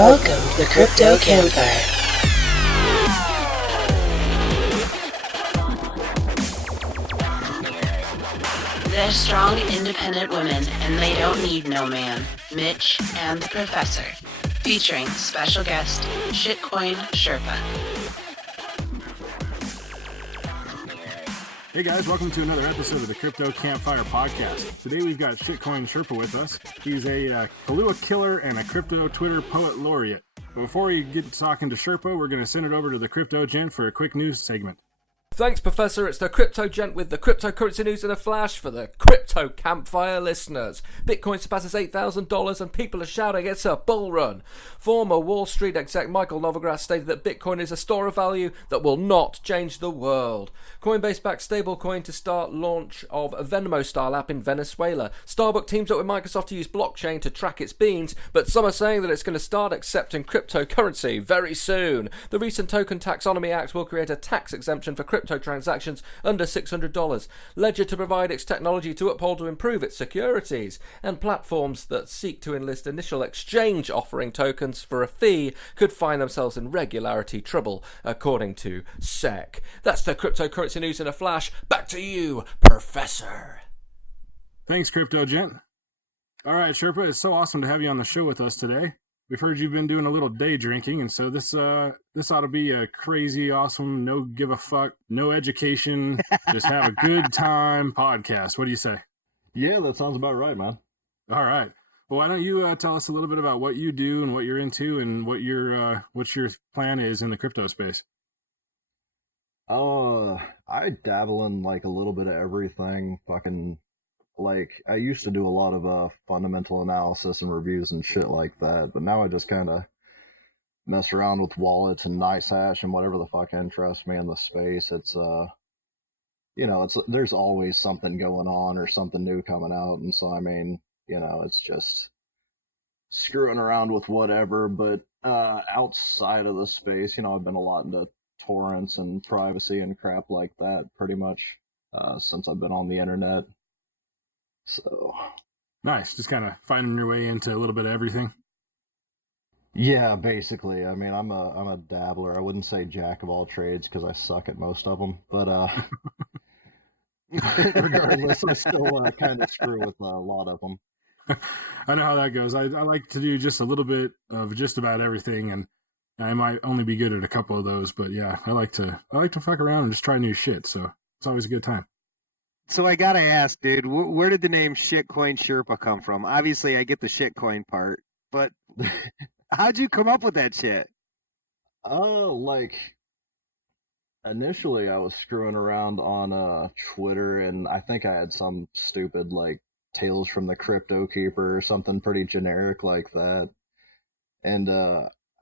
Welcome to the Crypto Campfire. They're strong, independent women, and they don't need no man. Mitch and the Professor. Featuring special guest, Shitcoin Sherpa. Hey guys, welcome to another episode of the Crypto Campfire podcast. Today we've got Shitcoin Sherpa with us. He's a Kahlua killer and a crypto Twitter poet laureate. But before we get talking to Sherpa, we're going to send it over to the Crypto Gent for a quick news segment. Thanks, Professor. It's the Crypto Gent with the cryptocurrency news in a flash for the Crypto Campfire listeners. Bitcoin surpasses $8,000 and people are shouting it's a bull run. Former Wall Street exec Michael Novogratz stated that Bitcoin is a store of value that will not change the world. Coinbase backed stablecoin to start launch of a Venmo-style app in Venezuela. Starbucks teams up with Microsoft to use blockchain to track its beans, but some are saying that it's going to start accepting cryptocurrency very soon. The recent Token Taxonomy Act will create a tax exemption for crypto transactions under $600. Ledger to provide its technology to uphold to improve its securities, and platforms that seek to enlist initial exchange offering tokens for a fee could find themselves in regularity trouble, according to SEC. That's the cryptocurrency news in a flash. Back to you, Professor. Thanks, Crypto Gent. All right, Sherpa, it's so awesome to have you on the show with us today. We've heard you've been doing a little day drinking, and so this ought to be a crazy, awesome, no give a fuck, no education, just have a good time podcast. What do you say? Yeah, that sounds about right, man. All right. Well, why don't you tell us a little bit about what you do and what you're into and what your plan is in the crypto space? I dabble in like a little bit of everything. Like, I used to do a lot of fundamental analysis and reviews and shit like that, but now I just kind of mess around with wallets and NiceHash and whatever the fuck interests me in the space. It's there's always something going on or something new coming out, and so I mean, it's just screwing around with whatever. But outside of the space, I've been a lot into torrents and privacy and crap like that pretty much since I've been on the internet. So nice, just kind of finding your way into a little bit of everything. Yeah, basically. I mean, I'm a dabbler. I wouldn't say jack of all trades because I suck at most of them, but regardless, I still kind of screw with a lot of them. I know how that goes. I like to do just a little bit of just about everything, and I might only be good at a couple of those, but yeah, I like to fuck around and just try new shit. So it's always a good time. So I gotta ask, dude, where did the name Shitcoin Sherpa come from? Obviously, I get the shitcoin part, but how'd you come up with that shit? Like, initially I was screwing around on Twitter, and I think I had some stupid, like, Tales from the Crypto Keeper or something pretty generic like that. And,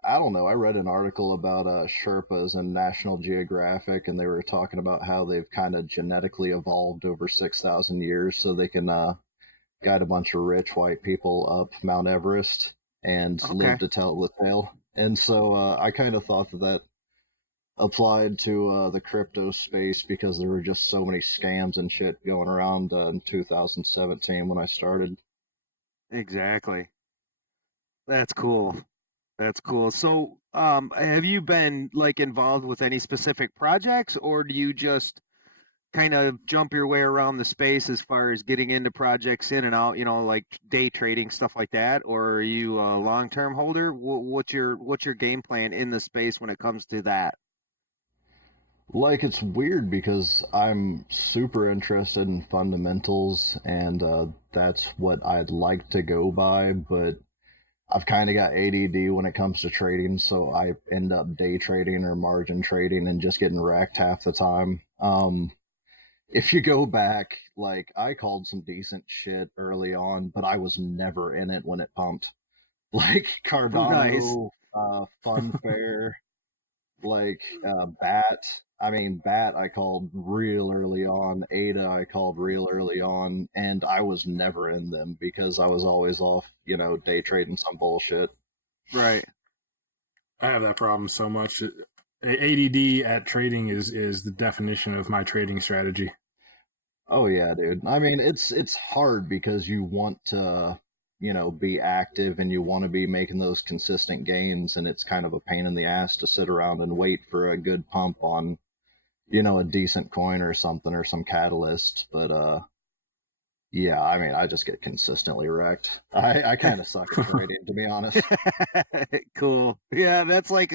I don't know, I read an article about Sherpas in National Geographic, and they were talking about how they've kind of genetically evolved over 6,000 years so they can guide a bunch of rich white people up Mount Everest and live to tell the tale. And so I kind of thought that applied to the crypto space because there were just so many scams and shit going around in 2017 when I started. Exactly. That's cool. That's cool. So, have you been like involved with any specific projects, or do you just kind of jump your way around the space as far as getting into projects in and out, like day trading, stuff like that? Or are you a long-term holder? What's your game plan in the space when it comes to that? Like, it's weird because I'm super interested in fundamentals, and that's what I'd like to go by, but I've kind of got ADD when it comes to trading, so I end up day trading or margin trading and just getting wrecked half the time. If you go back, like, I called some decent shit early on, but I was never in it when it pumped. Like, Cardano, Funfair, like, BAT. I mean, BAT I called real early on, ADA I called real early on, and I was never in them because I was always off, day trading some bullshit. Right. I have that problem so much. ADD at trading is the definition of my trading strategy. Oh yeah, dude. I mean, it's hard because you want to be active and you want to be making those consistent gains, and it's kind of a pain in the ass to sit around and wait for a good pump on, a decent coin or something or some catalyst. But yeah, I mean, I just get consistently wrecked. I kind of suck at trading, to be honest. Cool. Yeah, that's like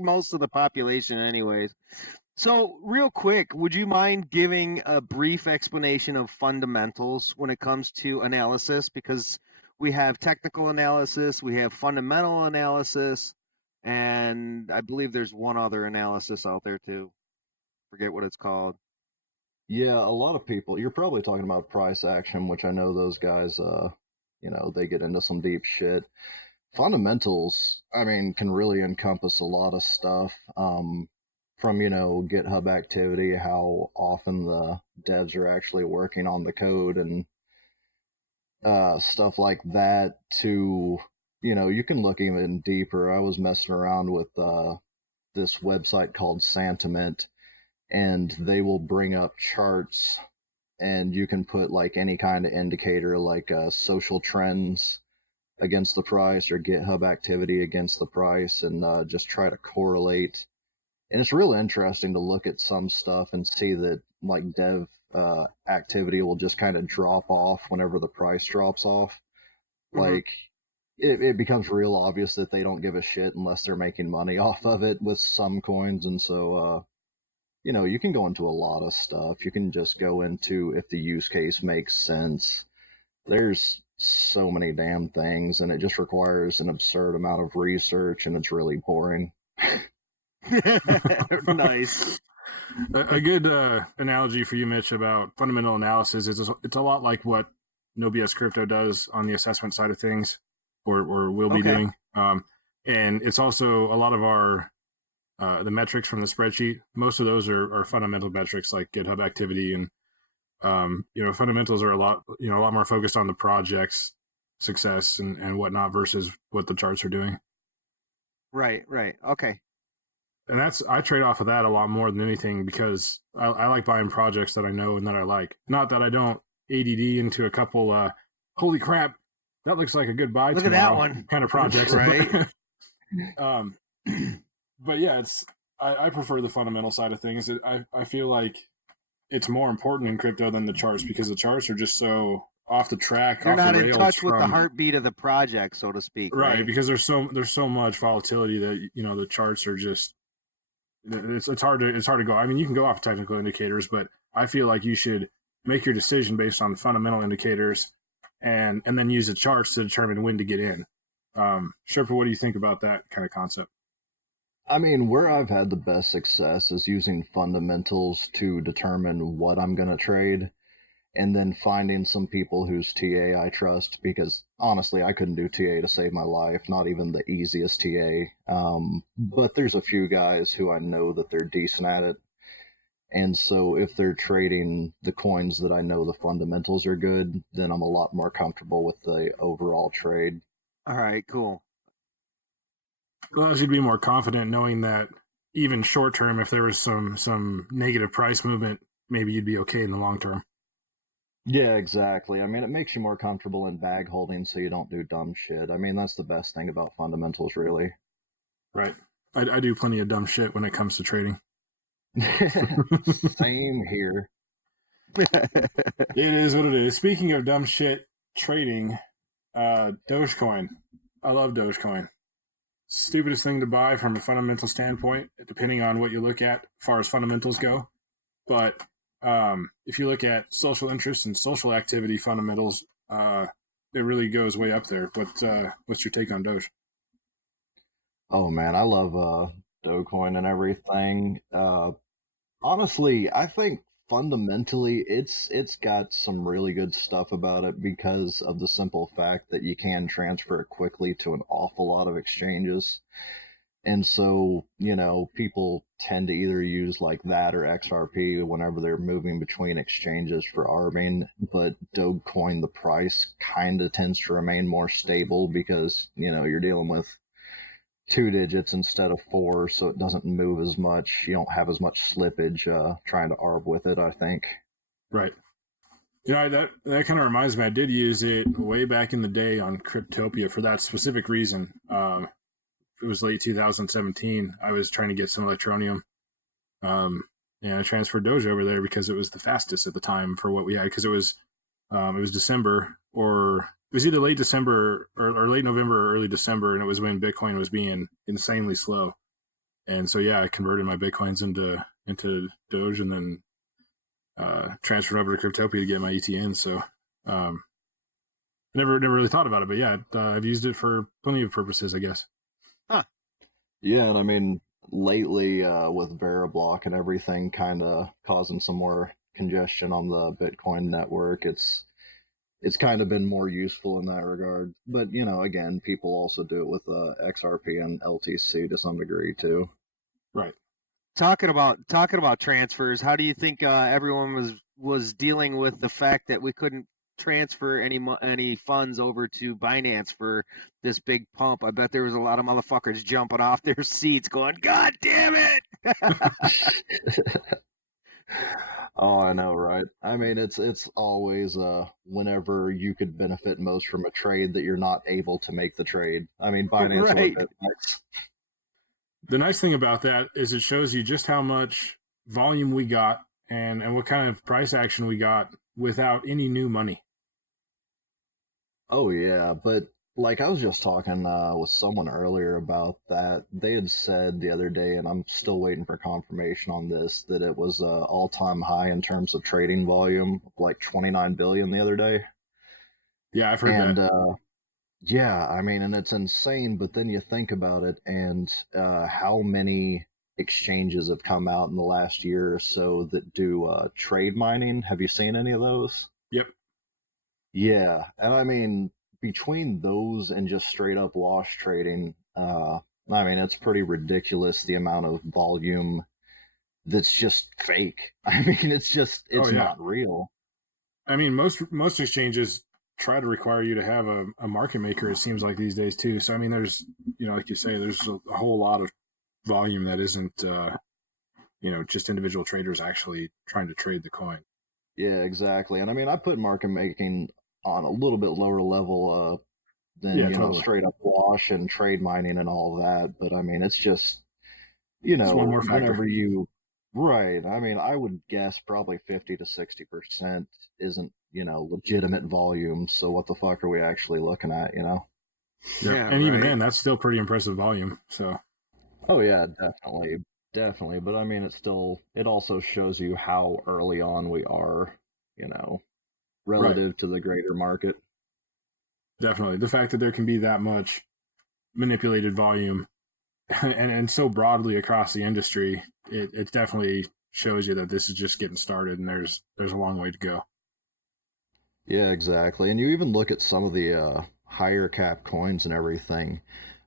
most of the population anyways. So, real quick, would you mind giving a brief explanation of fundamentals when it comes to analysis? Because we have technical analysis, we have fundamental analysis, and I believe there's one other analysis out there too. Forget what it's called. Yeah, a lot of people, you're probably talking about price action, which I know those guys, they get into some deep shit. Fundamentals, I mean, can really encompass a lot of stuff. From, GitHub activity, how often the devs are actually working on the code and stuff like that, to, you can look even deeper. I was messing around with this website called Sentiment, and they will bring up charts, and you can put like any kind of indicator, like social trends against the price or GitHub activity against the price, and just try to correlate. And it's real interesting to look at some stuff and see that like dev activity will just kind of drop off whenever the price drops off. Mhm. Like it becomes real obvious that they don't give a shit unless they're making money off of it with some coins. And so you can go into a lot of stuff. You can just go into if the use case makes sense. There's so many damn things, and it just requires an absurd amount of research, and it's really boring. Nice. A good analogy for you, Mitch, about fundamental analysis is it's a lot like what No BS Crypto does on the assessment side of things, or will be Okay. doing. And it's also a lot of our the metrics from the spreadsheet. Most of those are fundamental metrics like GitHub activity, and fundamentals are a lot more focused on the project's success and whatnot versus what the charts are doing. Right. Okay. And I trade off of that a lot more than anything, because I like buying projects that I know and that I like. Not that I don't ADD into a couple holy crap, that looks like a good buy Look at tomorrow that one. kind of projects. Right. But yeah, I prefer the fundamental side of things. I feel like it's more important in crypto than the charts, because the charts are just so off the track, They're off the not in rails touch with the from heartbeat of the project, so to speak. right, because there's so much volatility that the charts are just it's hard to go. I mean, you can go off technical indicators, but I feel like you should make your decision based on fundamental indicators, and then use the charts to determine when to get in. Sherpa, what do you think about that kind of concept? I mean, where I've had the best success is using fundamentals to determine what I'm going to trade, and then finding some people whose TA I trust, because honestly, I couldn't do TA to save my life, not even the easiest TA. But there's a few guys who I know that they're decent at it. And so if they're trading the coins that I know the fundamentals are good, then I'm a lot more comfortable with the overall trade. All right, cool. It allows you to be more confident knowing that even short term, if there was some negative price movement, maybe you'd be okay in the long term. Yeah, exactly. I mean, it makes you more comfortable in bag holding so you don't do dumb shit. I mean, that's the best thing about fundamentals, really. Right. I do plenty of dumb shit when it comes to trading. Same here. It is what it is. Speaking of dumb shit trading, Dogecoin. I love Dogecoin. Stupidest thing to buy from a fundamental standpoint, depending on what you look at as far as fundamentals go. But if you look at social interest and social activity fundamentals, it really goes way up there. What's your take on Doge? Oh man, I love Dogecoin and everything. Honestly, I think fundamentally it's got some really good stuff about it because of the simple fact that you can transfer it quickly to an awful lot of exchanges. And so, people tend to either use like that or XRP whenever they're moving between exchanges for arbing. But Dogecoin, the price kind of tends to remain more stable because, you're dealing with 2 digits instead of 4, so it doesn't move as much. You don't have as much slippage trying to arb with it, I think. Right. Yeah, that kind of reminds me. I did use it way back in the day on Cryptopia for that specific reason. It was late 2017. I was trying to get some Electronium, and I transferred Doge over there because it was the fastest at the time for what we had. Because it was December, or it was either late December or late November or early December, and it was when Bitcoin was being insanely slow. And so yeah, I converted my Bitcoins into Doge, and then transferred over to Cryptopia to get my ETN. So never really thought about it, but yeah, I've used it for plenty of purposes, I guess. Huh. Yeah, and I mean, lately with Veriblock and everything kind of causing some more congestion on the Bitcoin network, it's kind of been more useful in that regard. But you know, again, people also do it with XRP and LTC to some degree too. Right. Talking about transfers, how do you think everyone was dealing with the fact that we couldn't transfer any funds over to Binance for this big pump? I bet there was a lot of motherfuckers jumping off their seats, going, "God damn it!" Oh, I know, right? I mean, it's always whenever you could benefit most from a trade that you're not able to make the trade. I mean, Binance Right. or BitMEX. The nice thing about that is it shows you just how much volume we got and what kind of price action we got without any new money. Oh yeah, but like I was just talking with someone earlier about that. They had said the other day, and I'm still waiting for confirmation on this, that it was all-time high in terms of trading volume, like 29 billion the other day. Yeah, I've heard And that. yeah, I mean, and it's insane. But then you think about it, and how many exchanges have come out in the last year or so that do trade mining. Have you seen any of those? Yep. Yeah, and I mean, between those and just straight up wash trading, I mean, it's pretty ridiculous the amount of volume that's just fake. I mean, Oh it's yeah. not real. I mean, most exchanges try to require you to have a market maker. It seems like these days too. So I mean, there's like you say, there's a whole lot of volume that isn't just individual traders actually trying to trade the coin. Yeah, exactly. And I mean, I put market making on a little bit lower level than, Yeah, totally. straight up wash and trade mining and all that. But I mean, it's just, It's one more factor. whenever you, right. I mean, I would guess probably 50 to 60% isn't, legitimate volume. So what the fuck are we actually looking at, Yeah, And even right. then, that's still pretty impressive volume. So Oh yeah, definitely. Definitely. But I mean, it also shows you how early on we are, right, relative to the greater market. definitely the fact that there can be that much manipulated volume and so broadly across the industry, it definitely shows you that this is just getting started and there's a long way to go. Yeah, exactly. And you even look at some of the higher cap coins and everything.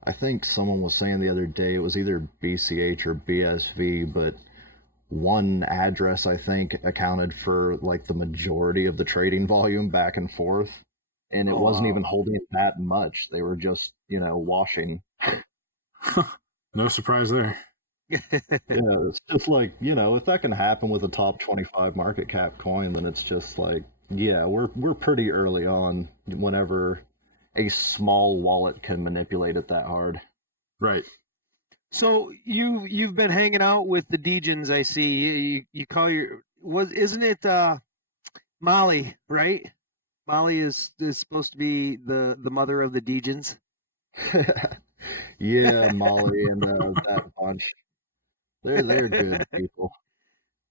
I think someone was saying the other day it was either BCH or BSV, but one address I think accounted for like the majority of the trading volume back and forth. And it Oh, wasn't even wow. holding that much. They were just, washing. No surprise there. Yeah, it's just like, if that can happen with a top 25 market cap coin, then it's just like, yeah, we're pretty early on whenever a small wallet can manipulate it that hard. Right. So you've been hanging out with the Degens, I see. You call isn't it Molly, right? Molly is supposed to be the mother of the Degens. Yeah, Molly and that bunch. They're good people.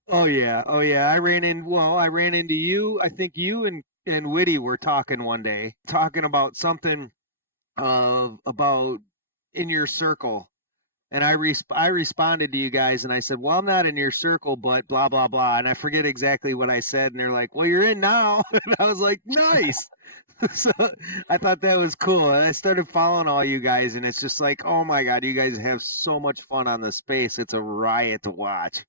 Oh yeah, oh yeah. I ran into you. I think you and Whitty were talking one day, talking about something about in your circle. And I responded to you guys and I said, "Well, I'm not in your circle, but blah blah blah." And I forget exactly what I said, and they're like, "Well, you're in now." And I was like, "Nice." So I thought that was cool. And I started following all you guys, and it's just like, oh my god, you guys have so much fun on the space. It's a riot to watch.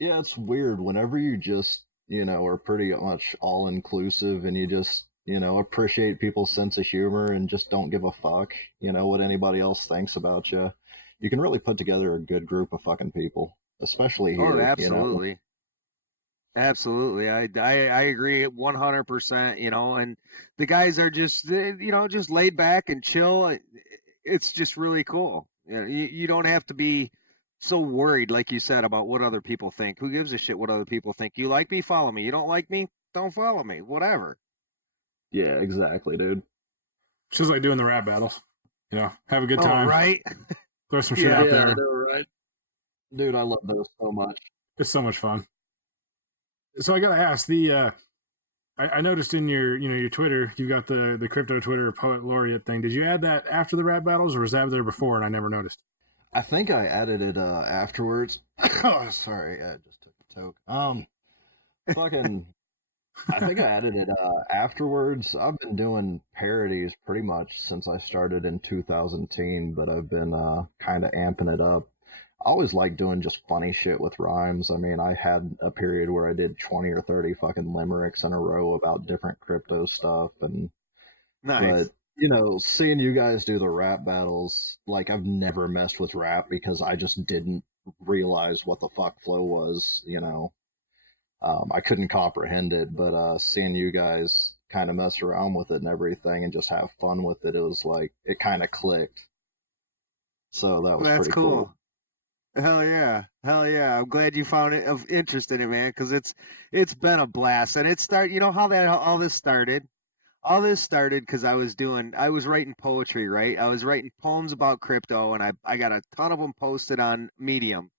Yeah, it's weird whenever you just, are pretty much all inclusive and you just, appreciate people's sense of humor and just don't give a fuck, what anybody else thinks about you. You can really put together a good group of fucking people, especially Oh, here, absolutely. Absolutely. I agree 100%, you know, and the guys are just, you know, just laid back and chill. It's just really cool. You don't have to be so worried, like you said, about what other people think. Who gives a shit what other people think? You like me, follow me. You don't like me, don't follow me. Whatever. Yeah, exactly, dude. It's just like doing the rap battles. You know, have a good Oh, time, right. throw some shit Yeah. out Yeah, I there. know, right? Dude, I love those so much. It's so much fun. So I gotta ask I noticed in your your Twitter you've got the crypto Twitter poet laureate thing. Did you add that after the rap battles or was that there before and I never noticed? I think I added it afterwards. Oh, sorry, I just took a toke. Fucking, I think I added it afterwards. I've been doing parodies pretty much since I started in 2010, but I've been kind of amping it up. I always like doing just funny shit with rhymes. I mean, I had a period where I did 20 or 30 fucking limericks in a row about different crypto stuff, and but Nice. seeing you guys do the rap battles, like I've never messed with rap because I just didn't realize what the fuck flow was. I couldn't comprehend it, but seeing you guys kind of mess around with it and everything and just have fun with it, it was like it kind of clicked. So that was That's pretty cool. cool. Hell yeah. Hell yeah. I'm glad you found it of interest in it, man, because it's been a blast. And you know how that all this started? All this started because I was writing poetry, right? I was writing poems about crypto, and I got a ton of them posted on Medium.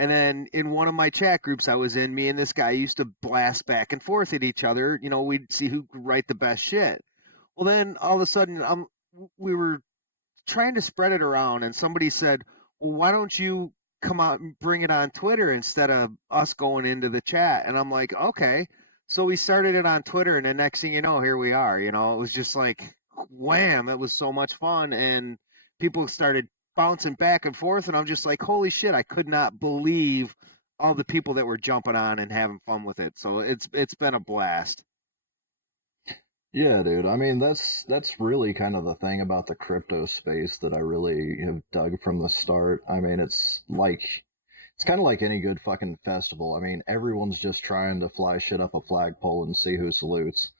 And then in one of my chat groups I was in, me and this guy used to blast back and forth at each other. You know, we'd see who could write the best shit. Well, then all of a sudden, we were trying to spread it around, and somebody said, "Well, why don't you come out and bring it on Twitter instead of us going into the chat?" And I'm like, "Okay." So we started it on Twitter, and the next thing you know, here we are. You know, it was just like wham! It was so much fun, and people started bouncing back and forth, and I'm just like, "Holy shit!" I could not believe all the people that were jumping on and having fun with it. So it's been a blast. Yeah, dude. I mean, that's really kind of the thing about the crypto space that I really have dug from the start. I mean, it's kind of like any good fucking festival. I mean, everyone's just trying to fly shit up a flagpole and see who salutes.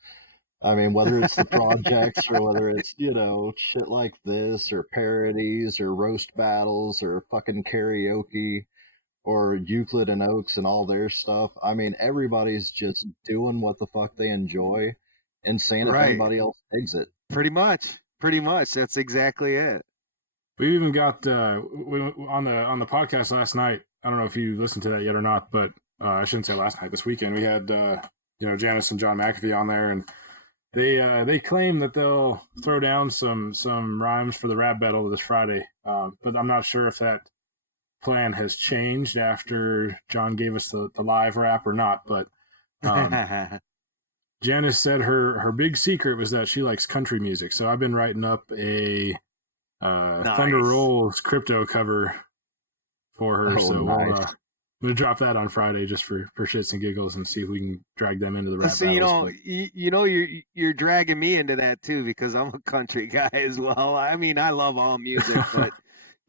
I mean, whether it's the projects or whether it's shit like this or parodies or roast battles or fucking karaoke or Euclid and Oaks and all their stuff. I mean, everybody's just doing what the fuck they enjoy and seeing if Right. anybody else digs it. Pretty much. Pretty much. That's exactly it. We even got on the podcast last night. I don't know if you listened to that yet or not, but I shouldn't say last night. This weekend we had Janice and John McAfee on there, and they claim that they'll throw down some rhymes for the rap battle this Friday. But I'm not sure if that plan has changed after John gave us the live rap or not. But Janice said her big secret was that she likes country music. So I've been writing up a Thunder Nice. Rolls crypto cover for her. Oh, So nice. we'll drop that on Friday just for shits and giggles and see if we can drag them into the rap So battles. you're dragging me into that too because I'm a country guy as well. I mean, I love all music, but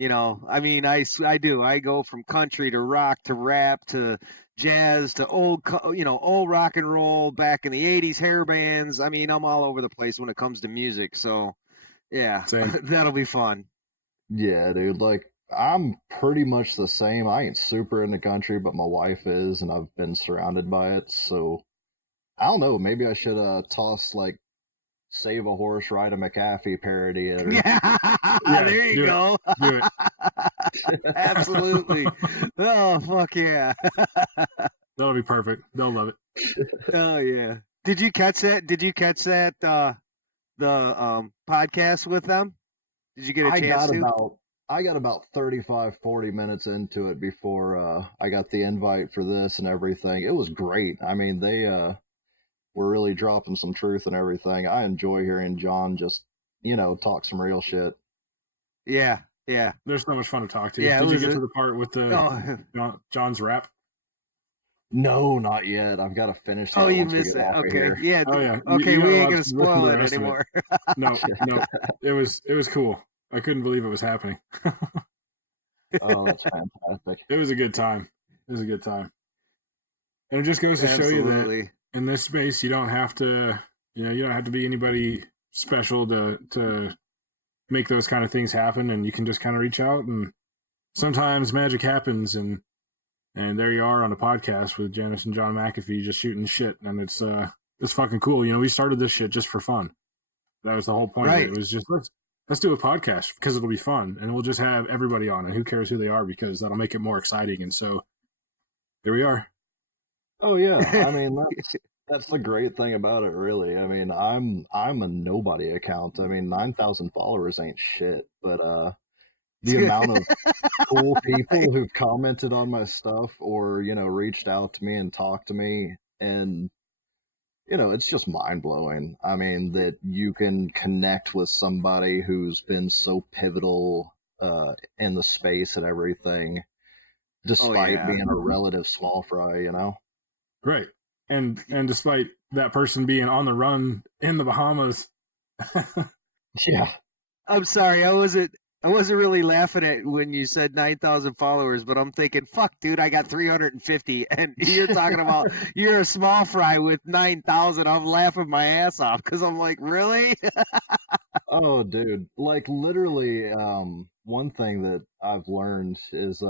I mean, I do. I go from country to rock to rap to jazz to old rock and roll back in the '80s hair bands. I mean, I'm all over the place when it comes to music. So yeah, Same. that'll be fun. Yeah, dude. Like, I'm pretty much the same. I ain't super into country, but my wife is, and I've been surrounded by it. So I don't know. Maybe I should toss like "Save a Horse, Ride a McAfee" parody at her. Yeah, there you do go. Do it. Absolutely. Oh, fuck yeah. That'll be perfect. They'll love it. Oh yeah. Did you catch that? Did you catch that the podcast with them? Did you get a I chance got to? about I got about 35, 40 minutes into it before I got the invite for this and everything. It was great. I mean, they were really dropping some truth and everything. I enjoy hearing John just, talk some real shit. Yeah, yeah. They're so much fun to talk to. Yeah, it Did you was get a to the part with the oh, John's rap? No, not yet. I've got to finish that you once we missed get that. off of Okay. here. Yeah. Oh yeah. Okay, You we gotta ain't gonna listen to spoil the it rest of it. anymore. No. It was cool. I couldn't believe it was happening. Oh, that's fantastic. It was a good time. It was a good time. And it just goes to show you that Absolutely. in this space, you don't have to, you don't have to be anybody special to make those kind of things happen, and you can just kind of reach out, and sometimes magic happens, and there you are on a podcast with Janice and John McAfee just shooting shit, and it's fucking cool. We started this shit just for fun. That was the whole point. Right. It was just let's do a podcast because it'll be fun, and we'll just have everybody on, and who cares who they are, because that'll make it more exciting. And so here we are. Oh yeah, I mean that's the great thing about it, really. I mean, I'm a nobody account. I mean, 9,000 followers ain't shit, but the amount of cool people who've commented on my stuff or reached out to me and talked to me, and it's just mind blowing. I mean, that you can connect with somebody who's been so pivotal in the space and everything, despite being a relative small fry, Right. And despite that person being on the run in the Bahamas. Yeah. I'm sorry, I wasn't really laughing at when you said 9,000 followers, but I'm thinking, fuck, dude, I got 350, and you're talking about you're a small fry with 9,000. I'm laughing my ass off because I'm like, really? Oh, dude, like literally, one thing that I've learned is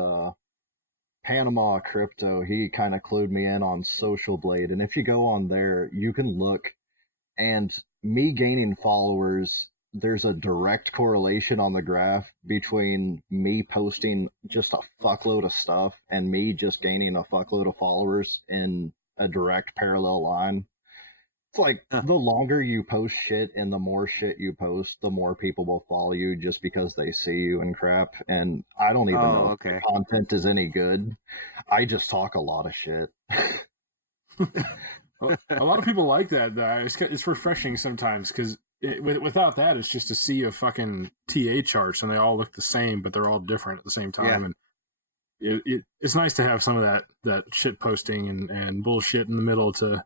Panama Crypto. He kind of clued me in on Social Blade, and if you go on there, you can look, and me gaining followers, there's a direct correlation on the graph between me posting just a fuckload of stuff and me just gaining a fuckload of followers in a direct parallel line. It's like the longer you post shit and the more shit you post, the more people will follow you just because they see you and crap. And I don't even know if the content is any good. I just talk a lot of shit. A lot of people like that. It's refreshing sometimes, because without that, it's just a sea of fucking TA charts, and they all look the same, but they're all different at the same time. Yeah. And it's nice to have some of that shit posting and bullshit in the middle to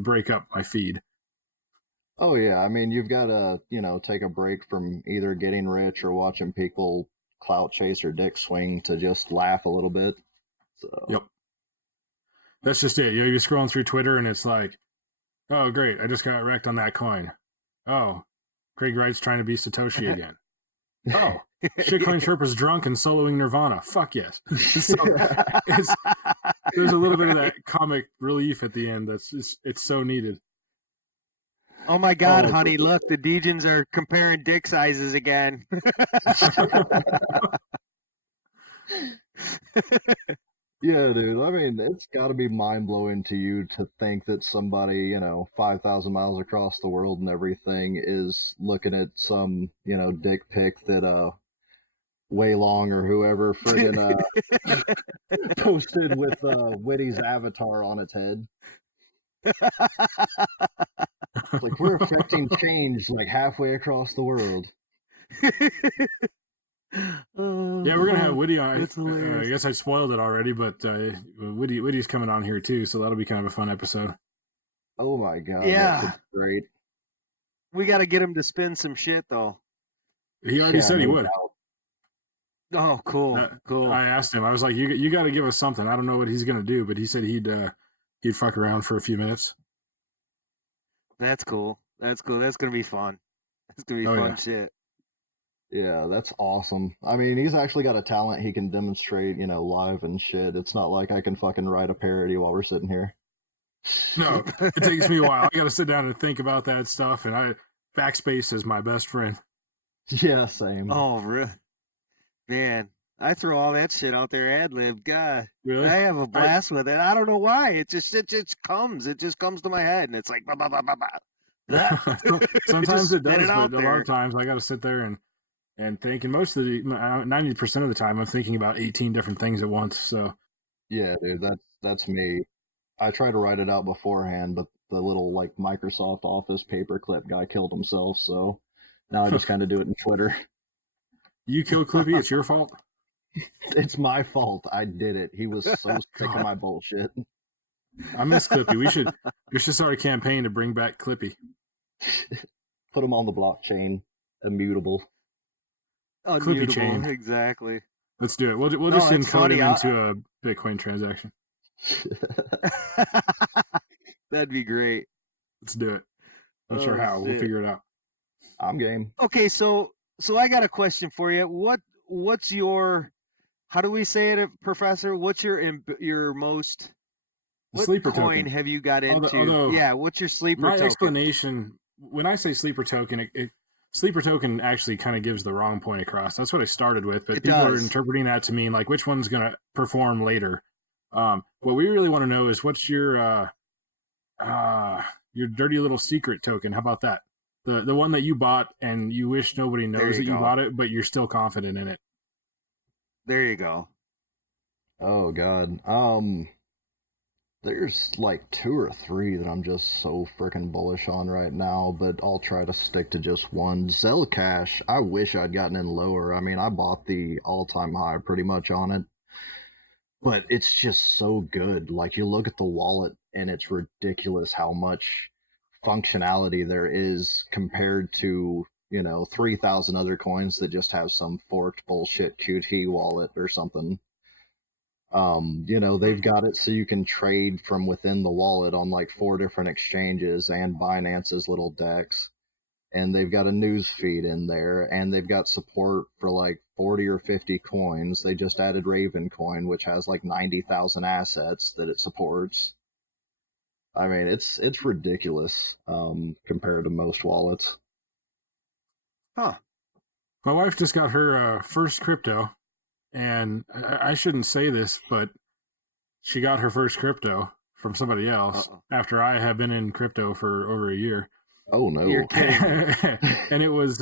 break up my feed. Oh yeah, I mean, you've got to take a break from either getting rich or watching people clout chase or dick swing to just laugh a little bit. So yep, that's just it. You're scrolling through Twitter, and it's like, oh great, I just got wrecked on that coin. Oh, Craig Wright's trying to be Satoshi again. Oh, Shitcoin Sherpa's drunk and soloing Nirvana. Fuck yes. So there's a little bit of that comic relief at the end. It's so needed. Oh my God, honey! Look, the Degens are comparing dick sizes again. Yeah, dude. I mean, it's got to be mind blowing to you to think that somebody, 5,000 miles across the world and everything is looking at some, dick pic that Way Long or whoever friggin' posted with Witty's avatar on its head. It's like, we're affecting change like halfway across the world. Yeah, we're gonna have Witty on. I guess I spoiled it already, but Witty's coming on here too, so that'll be kind of a fun episode. Oh my God! Yeah, that's great. We got to get him to spin some shit though. He already said he would. Oh, cool, cool. I asked him. I was like, "You got to give us something." I don't know what he's gonna do, but he said he'd fuck around for a few minutes. That's cool. That's cool. That's gonna be fun. It's gonna be fun shit. Yeah, that's awesome. I mean, he's actually got a talent he can demonstrate, live and shit. It's not like I can fucking write a parody while we're sitting here. No, it takes me a while. I got to sit down and think about that stuff, and backspace is my best friend. Yeah, same. Oh, really? Man, I throw all that shit out there ad lib. God, really? I have a blast with it. I don't know why. It just comes. It just comes to my head, and it's like, bah, bah, bah, bah, bah. Sometimes it does, but a lot of times I got to sit there and think. And most of the 90% of the time, I'm thinking about 18 different things at once. So yeah, dude, that's me. I tried to write it out beforehand, but the little Microsoft Office paperclip guy killed himself. So now I just kind of do it in Twitter. You killed Clippy. It's your fault. It's my fault. I did it. He was so sick of my bullshit. I miss Clippy. We should start a campaign to bring back Clippy. Put him on the blockchain, immutable. Clippy chain. Exactly. Let's do it. We'll just encode him into a Bitcoin transaction. That'd be great. Let's do it. Not sure Oh, how. We'll shit. figure it out. I'm game. Okay, so I got a question for you. What's your, how do we say it, Professor? What's your most, The what sleeper coin token. have you got into? Although Yeah, what's your sleeper my token? explanation, when I say sleeper token, sleeper token actually kind of gives the wrong point across. That's what I started with, but It people are does. interpreting that to mean like which one's going to perform later. What we really want to know is what's your dirty little secret token. How about that? The one that you bought and you wish nobody There knows you that you go. bought it, but you're still confident in it. There you go. Oh God. There's like 2 or 3 that I'm just so freaking bullish on right now, but I'll try to stick to just one. ZelCash, I wish I'd gotten in lower. I mean, I bought the all-time high pretty much on it, but it's just so good. Like, you look at the wallet and it's ridiculous how much functionality there is compared to, 3,000 other coins that just have some forked bullshit QT wallet or something. They've got it so you can trade from within the wallet on like 4 different exchanges and Binance's little DEX. And they've got a news feed in there, and they've got support for like 40 or 50 coins. They just added Raven coin, which has like 90,000 assets that it supports. I mean, it's ridiculous compared to most wallets. Huh. My wife just got her first crypto, and I shouldn't say this, but she got her first crypto from somebody else after I have been in crypto for over a year. Oh no! You're kidding. And it was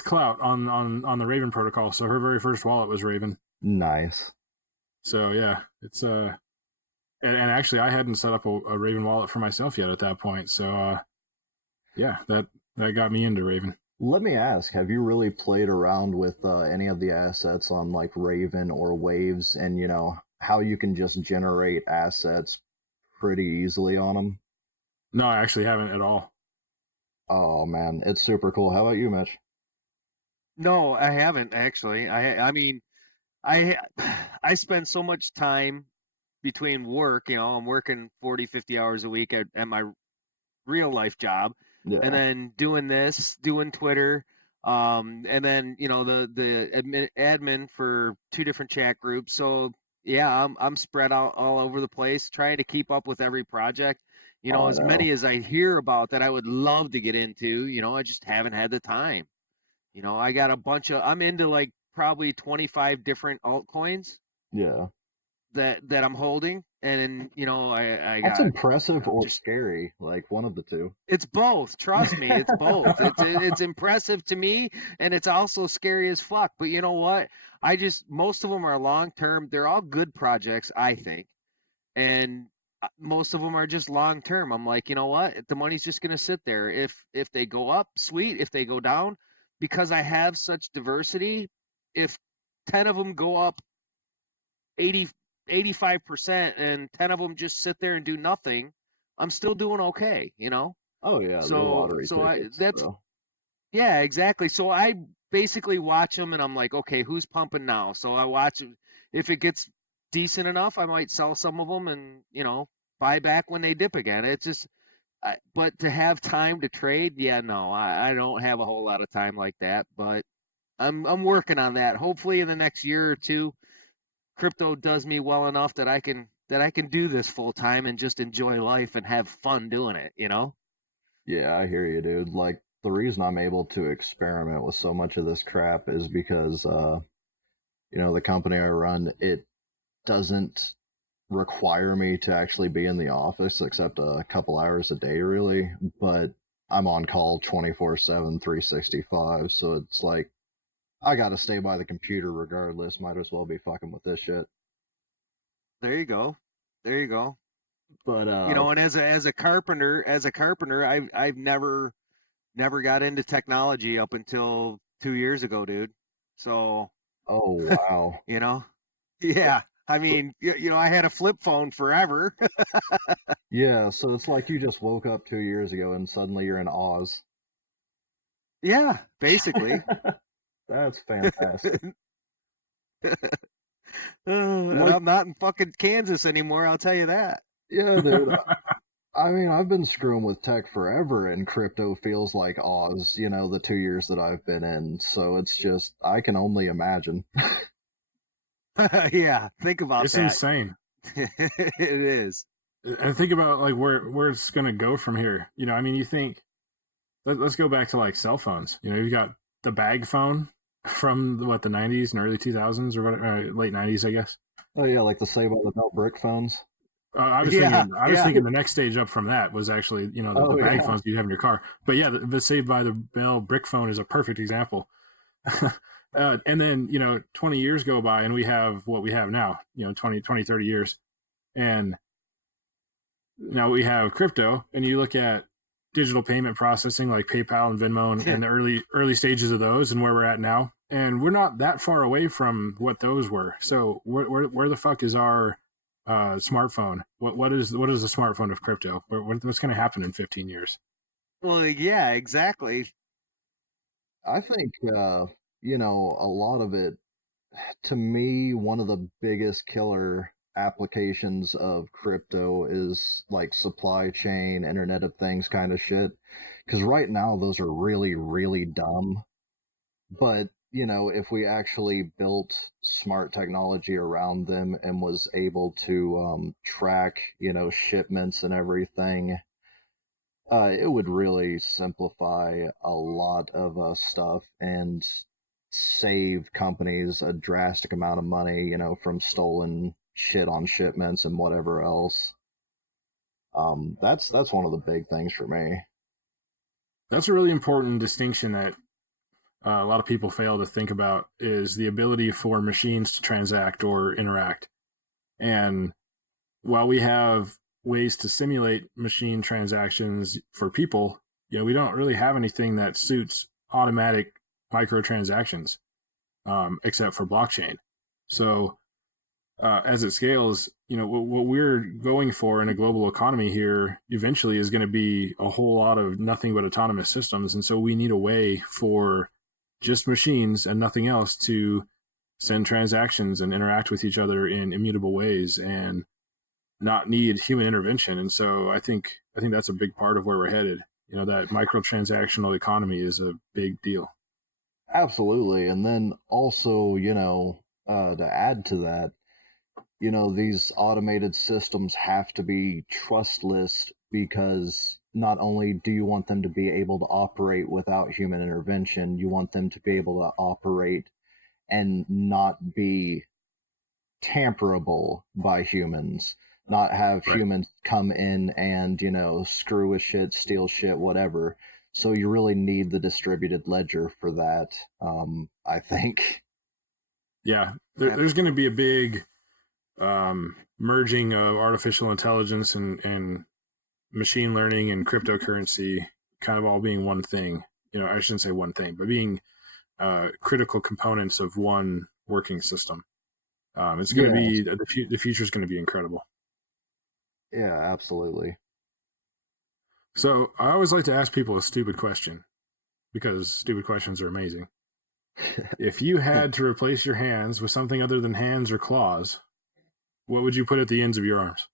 Clout on the Raven protocol. So her very first wallet was Raven. Nice. So yeah, it's and actually I hadn't set up a Raven wallet for myself yet at that point. So yeah, that got me into Raven. Let me ask, have you really played around with any of the assets on like Raven or Waves, and how you can just generate assets pretty easily on them? No, I actually haven't at all. Oh man, it's super cool. How about you, Mitch? No, I haven't actually. I mean, I I spend so much time between work, I'm working 40, 50 hours a week at my real life job, Yeah. and then doing this, doing Twitter, and then the admin for 2 different chat groups. So yeah, I'm spread out all over the place, trying to keep up with every project. Oh, As no. many as I hear about that I would love to get into. I just haven't had the time. I got a bunch of. I'm into like probably 25 different altcoins Yeah. that I'm holding, and I That's got impressive or just. scary, like one of the two. It's both. Trust me, it's both. It's impressive to me, and it's also scary as fuck. But you know what? Most of them are long term. They're all good projects, I think, and most of them are just long term. I'm like, you know what? The money's just gonna sit there. If they go up, sweet. If they go down, because I have such diversity, if 10 of them go up 80, 85%, and 10 of them just sit there and do nothing, I'm still doing okay. Oh yeah, they're So lottery tickets. that's So. yeah, exactly. So I basically watch them, and I'm like, okay, who's pumping now? So I watch it. If it gets decent enough, I might sell some of them and buy back when they dip again. It's just, but to have time to trade, yeah, no, I don't have a whole lot of time like that. But I'm working on that. Hopefully, in the next year or two, crypto does me well enough that I can do this full time and just enjoy life and have fun doing it. Yeah, I hear you, dude. Like, the reason I'm able to experiment with so much of this crap is because, the company I run, it doesn't require me to actually be in the office except a couple hours a day, really. But I'm on call 24/7, 365. So it's like, I gotta stay by the computer regardless. Might as well be fucking with this shit. There you go. There you go. But, And as a carpenter, I've never got into technology up until 2 years ago, dude. So, oh, wow. yeah. I mean, I had a flip phone forever. Yeah, so it's like you just woke up 2 years ago and suddenly you're in Oz. Yeah, basically. That's fantastic. And I'm not in fucking Kansas anymore, I'll tell you that. Yeah, dude. I mean, I've been screwing with tech forever, and crypto feels like Oz, the 2 years that I've been in. So it's just, I can only imagine. Yeah, think about It's that. insane. It is. And think about like where it's gonna go from here. I mean, you think let's go back to like cell phones. You've got the bag phone from the 90s and early 2000s or what, late 90s, I guess. Oh yeah, like the Saved by the Bell brick phones. I was Yeah, thinking. I was thinking the next stage up from that was actually, the bag phones you have in your car. But yeah, the Saved by the Bell brick phone is a perfect example. And then 20 years go by and we have what we have now. 20, 30 years, and now we have crypto. And you look at digital payment processing like PayPal and Venmo and the early stages of those, and where we're at now. And we're not that far away from what those were. So where the fuck is our smartphone? What is the smartphone of crypto? What's going to happen in 15 years? Well, yeah, exactly. I think a lot of it, to me, one of the biggest killer applications of crypto is like supply chain, Internet of Things kind of shit. Because right now those are really, really dumb. But if we actually built smart technology around them and was able to track, shipments and everything, it would really simplify a lot of stuff and save companies a drastic amount of money, from stolen shit on shipments and whatever else. That's one of the big things for me. That's a really important distinction that a lot of people fail to think about, is the ability for machines to transact or interact. And while we have ways to simulate machine transactions for people, we don't really have anything that suits automatic microtransactions, except for blockchain. So as it scales, what we're going for in a global economy here eventually is going to be a whole lot of nothing but autonomous systems. And so we need a way for just machines and nothing else to send transactions and interact with each other in immutable ways and not need human intervention. And so I think that's a big part of where we're headed. That microtransactional economy is a big deal. Absolutely. And then also, to add to that, these automated systems have to be trustless, because not only do you want them to be able to operate without human intervention, you want them to be able to operate and not be tamperable by humans, not have humans come in and, screw with shit, steal shit, whatever. So you really need the distributed ledger for that, I think. Yeah, there's going to be a big merging of artificial intelligence and machine learning and cryptocurrency, kind of all being one thing. I shouldn't say one thing, but being critical components of one working system. It's going to be the future is going to be incredible. Yeah, absolutely. So I always like to ask people a stupid question, because stupid questions are amazing. If you had to replace your hands with something other than hands or claws, what would you put at the ends of your arms?